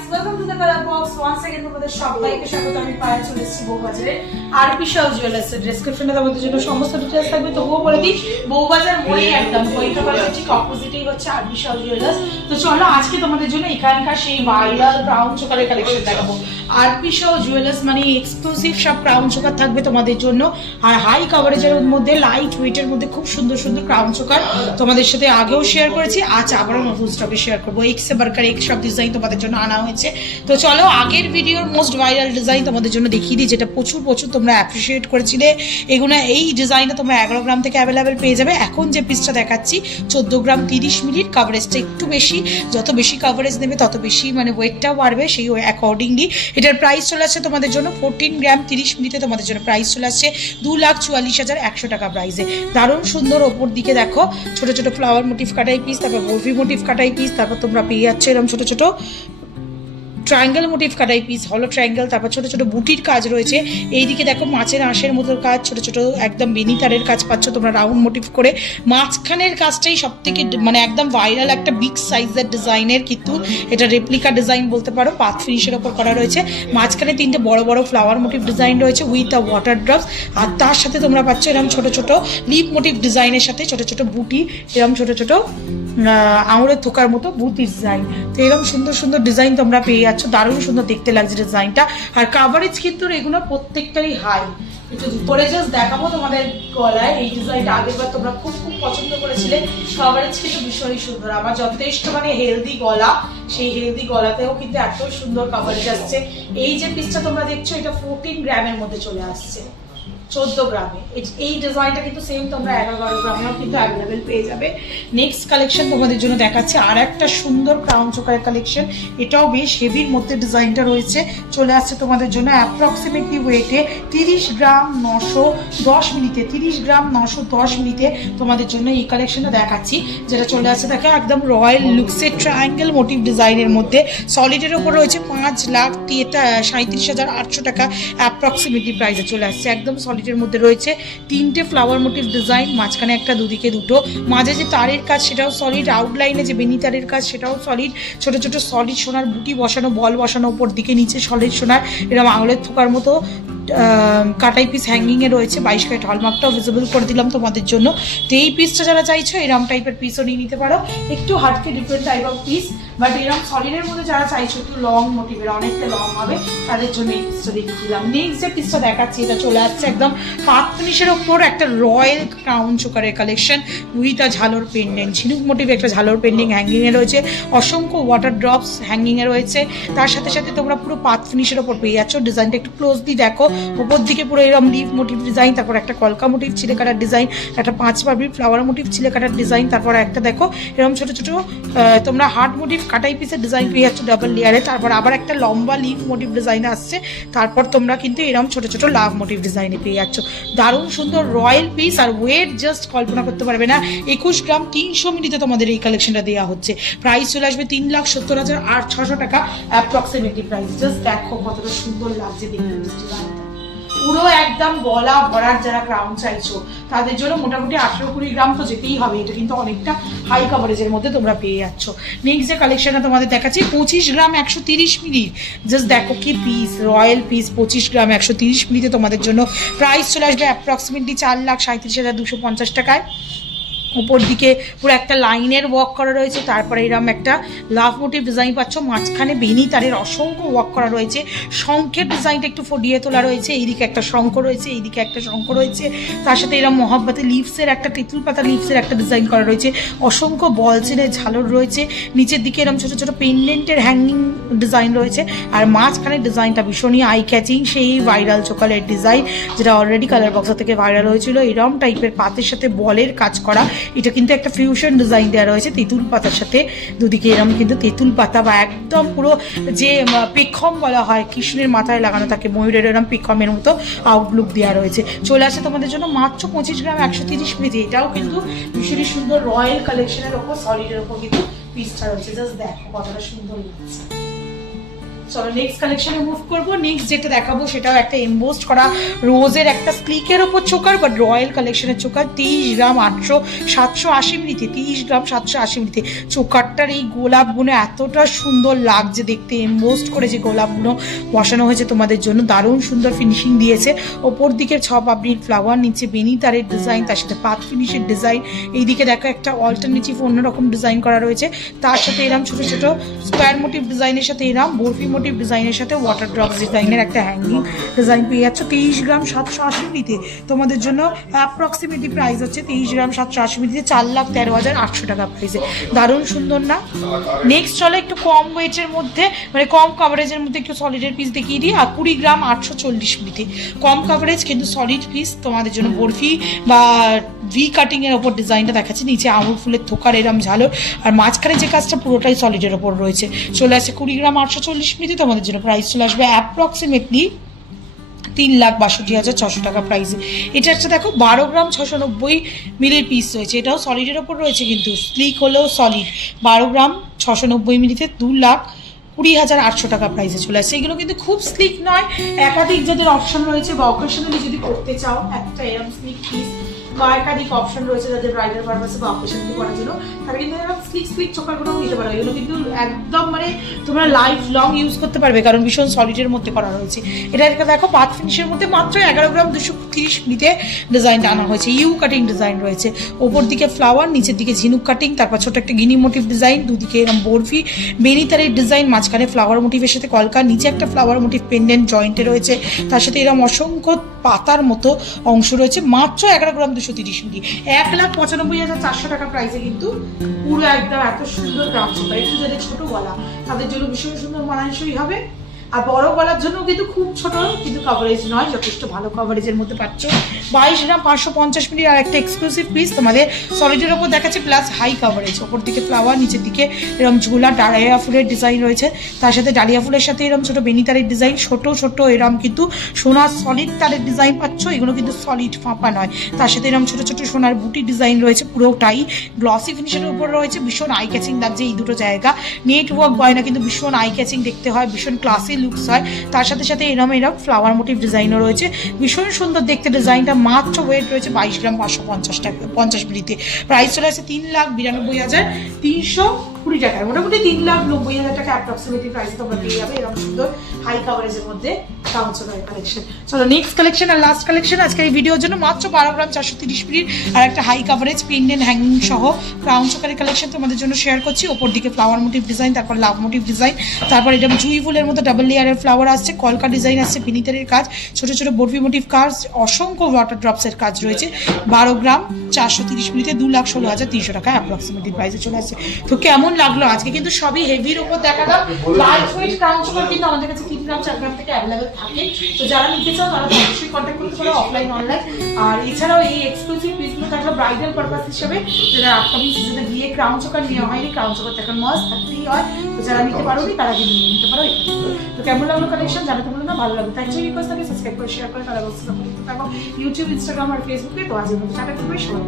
Guys, welcome to the colour box. Once again তোমাদের সবাইকে স্বাগত। আমি পায়া চলে এসেছি বউবাজারে আরপি শাহ জুয়েলার্সের ডেসক্রিপশনে তোমাদের জন্য সমস্ত ডিটেইলস থাকবে। তবুও বলে দিই, বউবাজার মোড়ে একদম পয়টা কলেজের ঠিক অপোজিটেই হচ্ছে আরপি শাহ জুয়েলার্স। তো চলো আজকে তোমাদের জন্য এখানকার সেই ভাইরাল ব্রাউন চোকারের কালেকশন দেখাবো। আরপি শাহ জুয়েলার্স মানে এক্সক্লুসিভ সব ব্রাউন চোকার থাকবে তোমাদের জন্য, আর হাই কভারেজের মধ্যে লাইট ওয়েটের মধ্যে খুব সুন্দর সুন্দর ব্রাউন চোকার তোমাদের সাথে আগেও শেয়ার করেছি, আজ আবারও নতুন স্টকে শেয়ার করবো। এক্সে বার্কার এক সব ডিজাইন তোমাদের জন্য আনা হয়েছে। তো চলো আগের ভিডিওর মোস্ট ভাইরাল ডিজাইন তোমাদের জন্য দেখিয়ে দিই, যেটা প্রচুর তোমরা অ্যাপ্রিসিয়েট করেছিলে। এগুলো এই ডিজাইনটা তোমরা 11 গ্রাম থেকে অ্যাভেলেবেল পেয়ে যাবে। এখন যে পিসটা দেখাচ্ছি 14 গ্রাম 30 মিলির, কাভারেজটা একটু বেশি, যত বেশি কাভারেজ নেবে তত বেশি মানে ওয়েটটাও বাড়বে, সেই অ্যাকর্ডিংলি এটার প্রাইস চলে আসছে তোমাদের জন্য 14 গ্রাম 30 মিলিতে তোমাদের জন্য প্রাইস চলে আসছে 2,44,100 টাকা প্রাইসে। দারুণ সুন্দর। ওপর দিকে দেখো ছোট ছোট ফ্লাওয়ার মোটিভ কাটাই পিস, তারপর বরফি মোটিভ কাটাই পিস, তারপর তোমরা পেয়ে যাচ্ছ এরকম ছোট ছোট ট্রায়াঙ্গেল মোটিভ কাটাই পিস, হলো ট্রায়াঙ্গেল, তারপর ছোট ছোট বুটির কাজ রয়েছে। এইদিকে দেখো মাছের আঁশের মতো কাজ, ছোট ছোট একদম বেনিতারের কাজ পাচ্ছ তোমরা রাউন্ড মোটিভ করে। মাঝখানের কাজটাই সব থেকে মানে একদম ভাইরাল একটা বিগ সাইজের ডিজাইনের, কিন্তু এটা রেপ্লিকা ডিজাইন বলতে পারো, পাত ফিনিশের ওপর করা রয়েছে। মাঝখানে 3টে বড় বড় ফ্লাওয়ার মোটিভ ডিজাইন রয়েছে উইথ আ ওয়াটার ড্রপস, আর তার সাথে তোমরা পাচ্ছ এরকম ছোট ছোট লিপ মোটিভ ডিজাইনের সাথে ছোট ছোট বুটি, এরকম ছোট ছোট আঙুরের থোকার মতো বুটি ডিজাইন। তো এরকম সুন্দর সুন্দর ডিজাইন তোমরা পেয়ে যাচ্ছ, দারুণ সুন্দর দেখতে লাগছে ডিজাইনটা। আর কাভারেজ কিন্তু এগুলো প্রত্যেকটাই হাই। একটু পরে জাস্ট দেখাবো তোমাদের গলায় এই ডিজাইনটা, আগেরবার তোমরা খুব খুব পছন্দ করেছিলে। কাভারেজ কিন্তু ভীষণই সুন্দর, আমার যথেষ্ট মানে হেলদি গলা, সেই হেলদি গলাতেও কিন্তু এত সুন্দর কাভারেজ আসছে। এই যে পিসটা তোমরা দেখছো এটা 14 গ্রামের মধ্যে চলে আসছে 14 গ্রামে। এই ডিজাইনটা কিন্তু সেম তোমরা 11-12 গ্রামেও কিন্তু অ্যাভেলেবেল পেয়ে যাবে। নেক্সট কালেকশন তোমাদের জন্য দেখাচ্ছি আর একটা সুন্দর ক্রাউন চোকারের কালেকশন। এটাও বেশ হেভির মধ্যে ডিজাইনটা রয়েছে, চলে আসছে তোমাদের জন্য অ্যাপ্রক্সিমেটলি ওয়েটে 30 গ্রাম 910 মিলিতে, 30 গ্রাম 910 মিলিতে তোমাদের জন্য এই কালেকশনটা দেখাচ্ছি, যেটা চলে আসছে দেখো একদম রয়্যাল লুকসের ট্রায়াঙ্গেল মোটিভ ডিজাইনের মধ্যে। সলিডের ওপর রয়েছে 5,37,800 টাকা অ্যাপ্রক্সিমেটলি প্রাইসে চলে আসছে। একদম সলিডের মধ্যে রয়েছে 3টে ফ্লাওয়ার মোটিভ ডিজাইন, মাঝখানে একটা, দুদিকে দুটো, মাঝে যে তারের কাজ সেটাও সলিড, আউটলাইনে যে বেনি তারের কাজ সেটাও সলিড, ছোট ছোট সলিড সোনার বুটি বসানো, বল বসানো, উপর দিকে নিচে সলিড সোনার এরকম আঙুলের থোকার মতো কাটাই পিস হ্যাঙ্গিংয়ে রয়েছে। 22 ক্যারেট হলমার্কটাও ভিজিবল করে দিলাম তোমাদের জন্য। তো এই পিসটা যারা চাইছো এরকম টাইপের পিসও নিয়ে নিতে পারো, একটু হাটকে different type of piece, but এরকম সলিডের মধ্যে যারা চাইছো একটু লং মোটিভের, অনেকটা লং হবে, তাদের জন্য এই পিসটা দেখিয়ে দিলাম। নেক্সট যে পিসটা দেখাচ্ছি এটা চলে আসছে একদম পাত ফিনিশের ওপর একটা রয়্যাল ক্রাউন চোকারের কালেকশন উইথ আ ঝালোর পেন্ডেন্ট, ঝিনুক মোটিভ একটা ঝালোর পেন্ডিং হ্যাঙ্গিংয়ে রয়েছে, অসংখ্য ওয়াটার ড্রপস হ্যাঙ্গিংয়ে রয়েছে। তার সাথে সাথে তোমরা পুরো পাত ফিনিশের ওপর পেয়ে যাচ্ছ। ডিজাইনটা একটু ক্লোজলি দেখো, উপর দিকে পুরো এরকম লিভ মোটিভ ডিজাইন, তারপর একটা কলকা মোটিভ ছিলে কাটার ডিজাইন, একটা 5 পাপড়ির ফ্লাওয়ার মোটিভ ছিলে কাটার ডিজাইন, তারপর একটা দেখো এরকম ছোট ছোট তোমরা হার্ট মোটিভ কাটাই পিসের ডিজাইন পেয়ে যাচ্ছ ডাবল লেয়ারে, তারপর আবার একটা লম্বা লিভ মোটিভ ডিজাইন আসছে, তারপর তোমরা কিন্তু এরকম ছোট ছোট লাভ মোটিভ ডিজাইনে পেয়ে যাচ্ছ। দারুণ সুন্দর রয়্যাল পিস, আর ওয়েট জাস্ট কল্পনা করতে পারবে না। 21 গ্রাম 300 মিলিতে তোমাদের এই কালেকশনটা দেওয়া হচ্ছে। প্রাইস চলে আসবে 3,70,600 টাকা অ্যাপ্রক্সিমেটলি প্রাইস। জাস্ট দেখো কতটা সুন্দর লাগছে দেখতে ডিজাইনটা, পুরো একদম গলা ভরার যারা ক্রাউন চাইছো তাদের জন্য মোটামুটি 18-20 গ্রাম তো যেতেই হবে। এটা কিন্তু অনেকটা হাই কাভারেজের মধ্যে তোমরা পেয়ে যাচ্ছ। নেক্সট যে কালেকশনটা তোমাদের দেখাচ্ছি 25 গ্রাম 130 মিলি, জাস্ট দেখো কি পিস, রয়্যাল পিস 25 গ্রাম 130 মিলিতে তোমাদের জন্য প্রাইস চলে আসবে অ্যাপ্রক্সিমেটলি 4,37,250 টাকায়। উপর দিকে পুরো একটা লাইনের ওয়ার্ক করা রয়েছে, তারপরে এরকম একটা লাভ মোটিভ ডিজাইন পাচ্ছ, মাঝখানে বেনি তারের অসংখ্য ওয়ার্ক করা রয়েছে, শঙ্খের ডিজাইনটা একটু ফুটিয়ে তোলা রয়েছে, এইদিকে একটা শঙ্খ রয়েছে, এইদিকে একটা শঙ্খ রয়েছে, তার সাথে এরকম মহাব্বতে লিভসের একটা তেঁতুল পাতা লিভসের একটা ডিজাইন করা রয়েছে, অসংখ্য বল চেনের ঝালর রয়েছে, নিচের দিকে এরকম ছোটো ছোটো পেন্ডেন্টের হ্যাঙ্গিং ডিজাইন রয়েছে, আর মাঝখানের ডিজাইনটা ভীষণই আই ক্যাচিং, সেই ভাইরাল চোকালের ডিজাইন যেটা অলরেডি কালার বক্স থেকে ভাইরাল হয়েছিল। এরকম টাইপের পাতের সাথে বলের কাজ করা, এটা কিন্তু একটা ফিউশন ডিজাইন দেওয়া রয়েছে তেঁতুল পাতার সাথে, দুদিকে এরকম কিন্তু তেঁতুল পাতা বা একদম পুরো যে পেখম বলা হয় কৃষ্ণের মাথায় লাগানো থাকে ময়ূরের, এরকম পেখমের মতো আউটলুক দেওয়া রয়েছে। চলে আসে তোমাদের জন্য মাত্র 25 গ্রাম 130 মিলি। এটাও কিন্তু ভীষণই সুন্দর রয়্যাল কালেকশনের ওপর সলিডের ওপর কিন্তু পিসটা রয়েছে। জাস্ট দেখো কতটা সুন্দর লাগছে। চলো নেক্সট কালেকশনে মুভ করবো। নেক্সট যেটা দেখাবো সেটাও একটা এমবোস্ট করা রোজের একটা স্লিকের ওপর চোকার, বাট রয়্যাল কালেকশনের চোকার, 23 গ্রাম 780 মিলিতে, 30 গ্রাম 780 মিলিতে। চোকারটার এই গোলাপগুলো এতটা সুন্দর লাগছে দেখতে, এমবোস্ট করে যে গোলাপগুলো বসানো হয়েছে তোমাদের জন্য, দারুণ সুন্দর ফিনিশিং দিয়েছে। ওপর দিকে 6 পাপড়ির ফ্লাওয়ার, নিচে বেনি তারের ডিজাইন, তার সাথে পাত ফিনিশের ডিজাইন। এইদিকে দেখো একটা অল্টারনেটিভ অন্যরকম ডিজাইন করা রয়েছে, তার সাথে এরম ছোট ছোট স্কোয়ার মোটিভ ডিজাইনের সাথে এরম বরফি মোটিভ ডিজাইনের সাথে ওয়াটার ড্রপ ডিজাইনের একটা হ্যাঙ্গিং ডিজাইন পেয়ে যাচ্ছ 23 গ্রাম 780 মিলিতে। তোমাদের জন্য অ্যাপ্রক্সিমেটলি প্রাইস হচ্ছে 23 গ্রাম 780 মিলিতে 4,13,800 টাকা প্রাইসে। দারুণ সুন্দর না? নেক্সট চলো একটু কম ওয়েটের মধ্যে, মানে কম কাভারেজের মধ্যে একটু সলিডের পিস দেখিয়ে দিই। আর 20 গ্রাম 840 মিলিতে, কম কাভারেজ কিন্তু সলিড পিস তোমাদের জন্য। বরফি বা ভি কাটিং এর ওপর ডিজাইনটা দেখাচ্ছে, নিচে আঙুর ফুলের থোকার এরম ঝালর, আর মাঝখানে যে কাজটা পুরোটাই সলিডের ওপর রয়েছে। চলে আসছে 20 গ্রাম 840 মিলিতে, তোমাদের জন্য প্রাইস চলে আসবে অ্যাপ্রক্সিমেটলি 3,62,600 টাকা প্রাইসে। এটা একটা দেখো 12 গ্রাম 690 মিলির পিস রয়েছে, এটাও সলিডের ওপর রয়েছে কিন্তু স্লিক হলেও সলিড। 12 গ্রাম 690 মিলিতে 2,20,800 টাকা প্রাইসে চলে আসছে। এগুলো কিন্তু খুব স্লিক নয়, একাধিক যাদের অপশন রয়েছে বা অকেশনালি যদি করতে চাও একটা এরকম স্লিক পিস, বা একাধিক অপশন রয়েছে যাদের ব্রাইডাল পারপাসে বা অকেশনালি করার জন্য, তারা কিন্তু এরকম স্লিক চোকারগুলো নিতে পারো। এগুলো কিন্তু একদম মানে তোমরা লাইফ লং ইউজ করতে পারবে, কারণ ভীষণ সলিডের মধ্যে করা হয়েছে। এটা একটা দেখো পাত ফিনিশের মধ্যে মাত্র 11 গ্রাম 230 মিলিতে ডিজাইনটা আনা হয়েছে, ইউ কাটিং ডিজাইন রয়েছে। ওপর দিকে ফ্লাওয়ার, নিচের দিকে ঝিনুক কাটিং, তারপর ছোট একটা গিনি মোটিভ ডিজাইন, দুদিকে এরকম বরফি বেনিতারের ডিজাইন, মাঝখানে ফ্লাওয়ার মোটিভের সাথে কলকা, নিচে একটা ফ্লাওয়ার মোটিভ পেন্ডেন্ট জয়েন্টে রয়েছে, তার সাথে এরকম অসংখ্য পাতার মতো অংশ রয়েছে। মাত্র 11 গ্রাম 230 মিলি, 1,95,400 টাকা প্রাইসে কিন্তু পুরো একদম এত সুন্দর গ্রাম চোখা। একটু যাদের ছোট গলা তাদের জন্য ভীষণ সুন্দর মানানসই হবে, আর বড় গলার জন্য কিন্তু খুব ছোট কিন্তু কভারেজ নয়, যথেষ্ট ভালো কভারেজের মধ্যে পাচ্ছ। 22 গ্রাম 550 মিলি আর একটা এক্সক্লুসিভ পিস তোমাদের সলিডের ওপর দেখাচ্ছে, প্লাস হাই কভারেজ। ওপর দিকে ফ্লাওয়ার, নিচের দিকে এরকম ঝোলা ডালিয়া ফুলের ডিজাইন রয়েছে, তার সাথে ডালিয়া ফুলের সাথে এরকম ছোট বেনি তারের ডিজাইন, ছোট ছোট এরকম কিন্তু সোনার সলিড তারের ডিজাইন পাচ্ছ। এগুলো কিন্তু সলিড ফাঁপা নয়, তার সাথে এরকম ছোট ছোট সোনার বুটি ডিজাইন রয়েছে, পুরোটাই গ্লসি ফিনিশের উপর রয়েছে। ভীষণ আই ক্যাচিং লাগছে এই দুটো জায়গা, নেটওয়ার্ক গয়না কিন্তু ভীষণ আই ক্যাচিং দেখতে হয়, ভীষণ ক্লাসি লুকস হয়। তার সাথে সাথে এরম ফ্লাওয়ার মোটিভ ডিজাইনও রয়েছে, ভীষণ সুন্দর দেখতে ডিজাইনটা। মাত্র ওয়েট রয়েছে 22 গ্রাম 550 টাকা 50 মিলিতে। প্রাইস চলে আসছে 3,92,320 টাকায়, মোটামুটি 3,90,000 টাকা অ্যাপ্রক্সিমেটলি প্রাইস তোমরা পেয়ে যাবে এরকম সুন্দর হাই কাভারেজের মধ্যে কাউন্সিলর কালেকশন। চলো নেক্সট কালেকশন আর লাস্ট কালেকশন আজকের এই ভিডিওর জন্য। মাত্র 12 গ্রাম 430 মিলির আর একটা হাই কাভারেজ পেন্ডেন্ট হ্যাঙ্গিং সহ ক্রাউন চোকারের কালেকশন তোমাদের জন্য শেয়ার করছি। ওপর দিকে ফ্লাওয়ার মোটিভ ডিজাইন, তারপর লাভ মোটিভ ডিজাইন, তারপর এটা জুই ফুলের মতো ডাবল লেয়ারের ফ্লাওয়ার আসছে, কলকা ডিজাইন আসছে, বিনিতারের কাজ, ছোট ছোট বরফি মোটিভ কাজ, অসংখ্য ওয়াটার ড্রপসের কাজ রয়েছে। 12 গ্রাম 430 মিলিতে 2,16,300 টাকা অ্যাপ্রক্সিমেটলি প্রাইসে চলে আসছে। তো কেমন লাগলো? আজকে কিন্তু সবই হেভির উপর দেখালাম। লাইট ওয়েট ক্রাউন চোকার কিন্তু আমাদের কাছে 3 গ্রাম 4 গ্রাম থেকে অ্যাভেলেবেল থাকে, তো যারা নিতে চাও তারা অবশ্যই কন্ট্যাক্ট করতে পারো অফলাইন অনলাইন। আর এছাড়াও এই এক্সক্লুসিভ পিসগুলো থাকলো ব্রাইডাল পারপাস হিসেবে, যারা আপকামিং সিজনে গিয়ে ক্রাউন চোকার নেওয়া হয়নি, ক্রাউন চোকার দেখার মাস্ট থাকতেই হয়, তো যারা নিতে পারো তারা কিন্তু নিতে পারো এখানে। তো কেমন লাগলো কালেকশন জানাতে বলো না, ভালো লাগলো তাই রিকোয়েস্ট থাকে সাবস্ক্রাইব করে শেয়ার করে তারা বলতে থাকো ইউটিউব, ইনস্টাগ্রাম আর ফেসবুকে। তো আজকের মতো টাটা, সবাই।